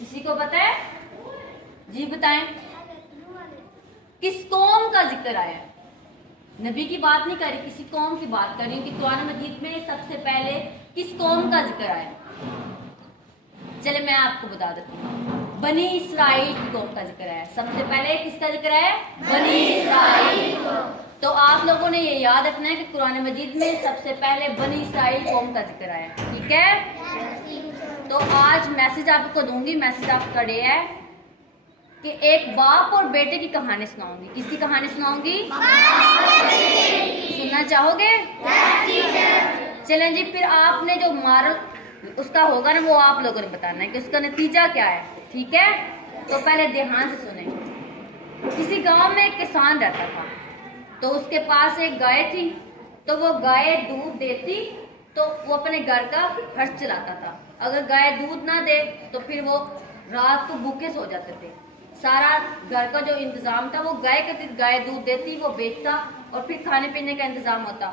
किसी को पता है? जी बताएं। किस कौम का जिक्र आया है? नबी की बात नहीं कर रही, किसी कौम की बात कर रही हूँ कि कुरान मजीद में सबसे पहले किस कौम का जिक्र आया? चले मैं आपको बता देती हूँ। बनी इसराइल की कौम का जिक्र आया। सबसे पहले किसका जिक्र है? बनी इसराइल। तो आप लोगों ने ये याद रखना है कि कुरान मजीद में सबसे पहले बनी इसराइल कौम का जिक्र आया। ठीक है? तो आज मैसेज आपको दूंगी, मैसेज आपका डे है कि एक बाप और बेटे की कहानी सुनाऊंगी। किसकी कहानी सुनाऊंगी? सुनना चाहोगे? चलें जी, फिर आपने जो मारल उसका होगा ना वो आप लोगों ने बताना है कि उसका नतीजा क्या है। ठीक है? तो पहले ध्यान से सुने। किसी गांव में एक किसान रहता था, तो उसके पास एक गाय थी। तो वो गाय दूध देती तो वो अपने घर का खर्च चलाता था। अगर गाय दूध ना दे तो फिर वो रात को भूखे सो जाते थे। सारा घर का जो इंतजाम था वो गाय के दिन, गाय दूध देती, वो बेचता और फिर खाने पीने का इंतजाम होता।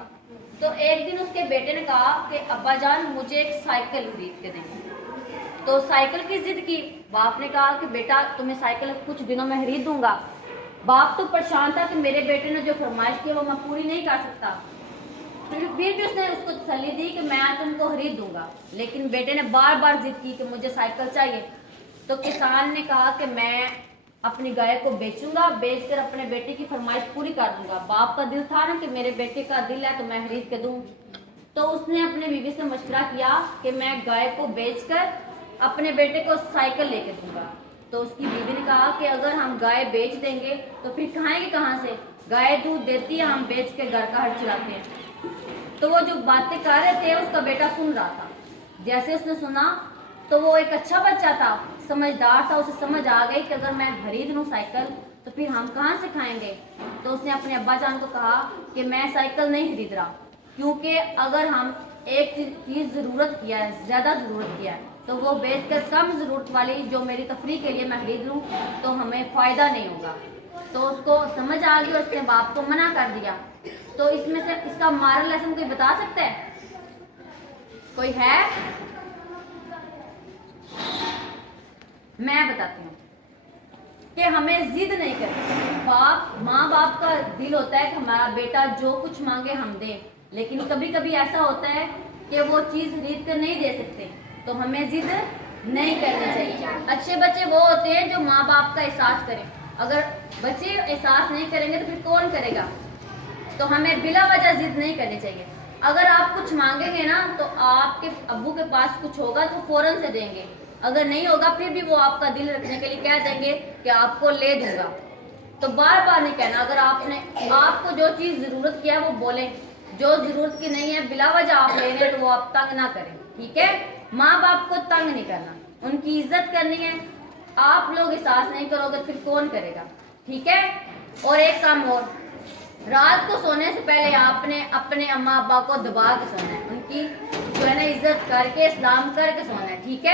तो एक दिन उसके बेटे ने कहा कि अब्बा जान मुझे एक साइकिल खरीद के देंगे। तो साइकिल की जिद की। बाप ने कहा कि बेटा तुम्हें साइकिल कुछ दिनों में खरीद दूंगा। बाप तो परेशान था कि मेरे बेटे ने जो फरमाइश की वो मैं पूरी नहीं कर सकता। फिर भी उसने उसको तसल्ली दी कि मैं तुमको खरीद दूंगा, लेकिन बेटे ने बार बार जिद की कि मुझे साइकिल चाहिए। तो किसान ने कहा कि मैं अपनी गाय को बेचूंगा, बेचकर अपने बेटे की फरमाइश पूरी कर दूंगा। बाप का दिल था ना कि मेरे बेटे का दिल है तो मैं खरीद के दूं। तो उसने अपने बीवी से मशवरा किया कि मैं गाय को बेचकर अपने बेटे को साइकिल लेके दूंगा। तो उसकी बीवी ने कहा कि अगर हम गाय बेच देंगे तो फिर खाएंगे कहाँ से? गाय दूध देती है, हम बेच के घर का खर्च चलाते हैं। तो वो जो बातें कर रहे थे उसका बेटा सुन रहा था। जैसे उसने सुना तो वो एक अच्छा बच्चा था, समझदार था, उसे समझ आ गई कि अगर मैं खरीद लूँ साइकिल तो फिर हम कहाँ से खाएंगे। तो उसने अपने अब्बा जान को कहा कि मैं साइकिल नहीं खरीद रहा, क्योंकि अगर हम एक चीज़ ज़रूरत किया है, ज़्यादा ज़रूरत किया है, तो वो बेचकर कम ज़रूरत वाली जो मेरी तफरीह के लिए मैं खरीद लूँ तो हमें फ़ायदा नहीं होगा। तो उसको समझ आ गई, उसने बाप को मना कर दिया। तो इसमें से इसका मॉरल लेसन कोई बता सकता है? कोई है? मैं बताती हूँ कि हमें जिद नहीं करनी। माँ बाप का दिल होता है कि हमारा बेटा जो कुछ मांगे हम दें, लेकिन कभी कभी ऐसा होता है कि वो चीज़ खरीद कर नहीं दे सकते, तो हमें जिद नहीं करनी चाहिए। अच्छे बच्चे वो होते हैं जो माँ बाप का एहसास करें। अगर बच्चे एहसास नहीं करेंगे तो फिर कौन करेगा? तो हमें बिला वजह जिद नहीं करनी चाहिए। अगर आप कुछ मांगेंगे ना तो आपके अब्बू के पास कुछ होगा तो फौरन से देंगे, अगर नहीं होगा फिर भी वो आपका दिल रखने के लिए कह देंगे कि आपको ले दूंगा। तो बार बार नहीं कहना। अगर आपको जो चीज़ ज़रूरत की है वो बोलें, जो ज़रूरत की नहीं है बिला वजह आप ले रहे तो वो आप तंग ना करें। ठीक है? माँ बाप को तंग नहीं करना, उनकी इज्जत करनी है। आप लोग एहसास नहीं करोगे फिर कौन करेगा? ठीक है? और एक काम और, रात को सोने से पहले आपने अपने अम्मा अब्बा को दबा के सोना है, उनकी जो है ना इज्जत करके सलाम करके सोना है। ठीक है?